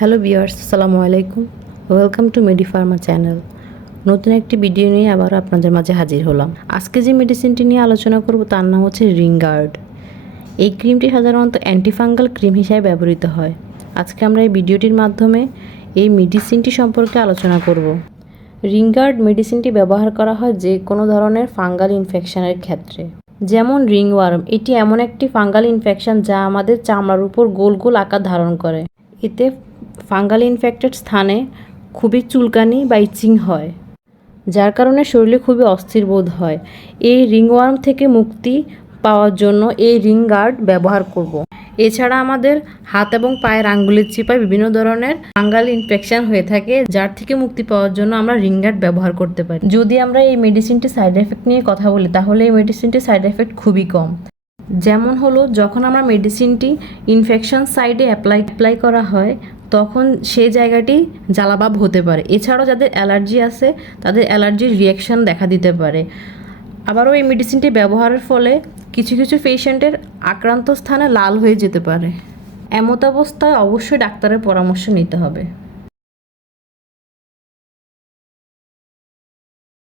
Hello viewers, আসসালামু আলাইকুম। Welcome to Medipharma channel. নতুন একটি ভিডিও নিয়ে আবার আপনাদের মাঝে হাজির হলাম। আজকে যে মেডিসিনটি নিয়ে আলোচনা করব তার নাম হচ্ছে রিংগার্ড। এই ক্রিমটি সাধারণত অ্যান্টিফাঙ্গাল ক্রিম হিসেবে ব্যবহৃত হয়। আজকে আমরা এই ভিডিওটির মাধ্যমে এই মেডিসিনটি সম্পর্কে আলোচনা করব। রিংগার্ড মেডিসিনটি ব্যবহার করা হয় যে কোনো ধরনের ফাঙ্গাল ইনফেকশনের ক্ষেত্রে, যেমন রিংওয়ার্ম। এটি এমন একটি ফাঙ্গাল ইনফেকশন যা আমাদের চামড়ার উপর গোল গোল আকার ধারণ করে। এতে ফাঙ্গাল ইনফেক্টেড স্থানে খুবই চুলকানি বা ইচিং হয়, যার কারণে শরীরে খুবই অস্থির বোধ হয়। এই রিংওয়ার্ম থেকে মুক্তি পাওয়ার জন্য এই রিংগার্ড ব্যবহার করব। এছাড়া আমাদের হাত এবং পায়ের আঙ্গুলের চিপায় বিভিন্ন ধরনের ফাঙ্গাল ইনফেকশন হয়ে থাকে, যার থেকে মুক্তি পাওয়ার জন্য আমরা রিংগার্ড ব্যবহার করতে পারি। যদি আমরা এই মেডিসিনটি সাইড এফেক্ট নিয়ে কথা বলি, তাহলে এই মেডিসিনটির সাইড এফেক্ট খুবই কম। যেমন হলো, যখন আমরা মেডিসিনটি ইনফেকশন সাইডে অ্যাপ্লাই করা হয় তখন সেই জায়গাটি জ্বালাভাব হতে পারে। এছাড়াও যাদের অ্যালার্জি আছে তাদের অ্যালার্জির রিয়াকশান দেখা দিতে পারে। আবারও এই মেডিসিনটি ব্যবহারের ফলে কিছু কিছু পেশেন্টের আক্রান্ত স্থানে লাল হয়ে যেতে পারে। এমত অবস্থায় অবশ্যই ডাক্তারের পরামর্শ নিতে হবে।